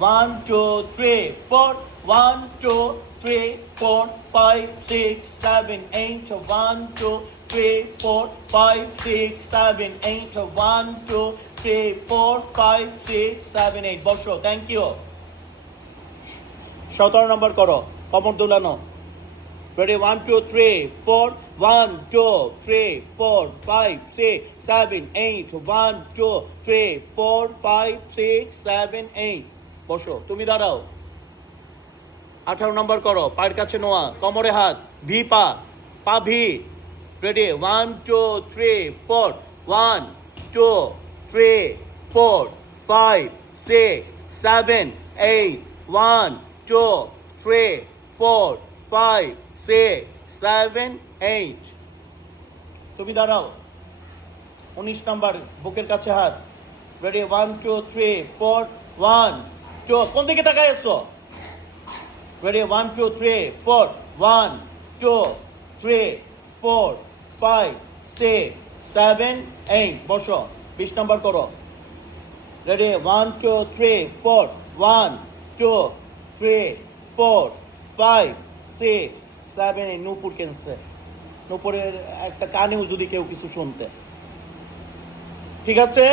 1 2 3 4 1 2 3 4 5 6 7 8 1 2 3 4 5 6 7 8 1 2 3 4 5 6 7 8 বসো thank you 17 নম্বর করো কমর দুলানো Ready? 1 2 3 4 1 2 3 4 5 6 7 8 1 2 3 4 5 6 7 8 বসো তুমি দাঁড়াও 18 নম্বর করো পায়ের কাছে নোয়া কোমরে হাত ভি পা পা ভি রেডি 1 2 3 4 1 2 3 4 5 6 7 8 1 2 3 4 5 6 7 8 তুমি দাঁড়াও 19 নম্বর বুকের কাছে হাত রেডি 1 2 3 4 1 2 কোন দিকে তাকায় আছো রেডি 1 2 3 4 1 2 3 4 5 6 7 8 বসো 20 নম্বর করো রেডি 1 2 3 4 1 2 3 4 5 6 7 8 নূপুর ক্যান্সার নূপুরের একটা কানেও যদি কেউ কিছু শুনতে ঠিক আছে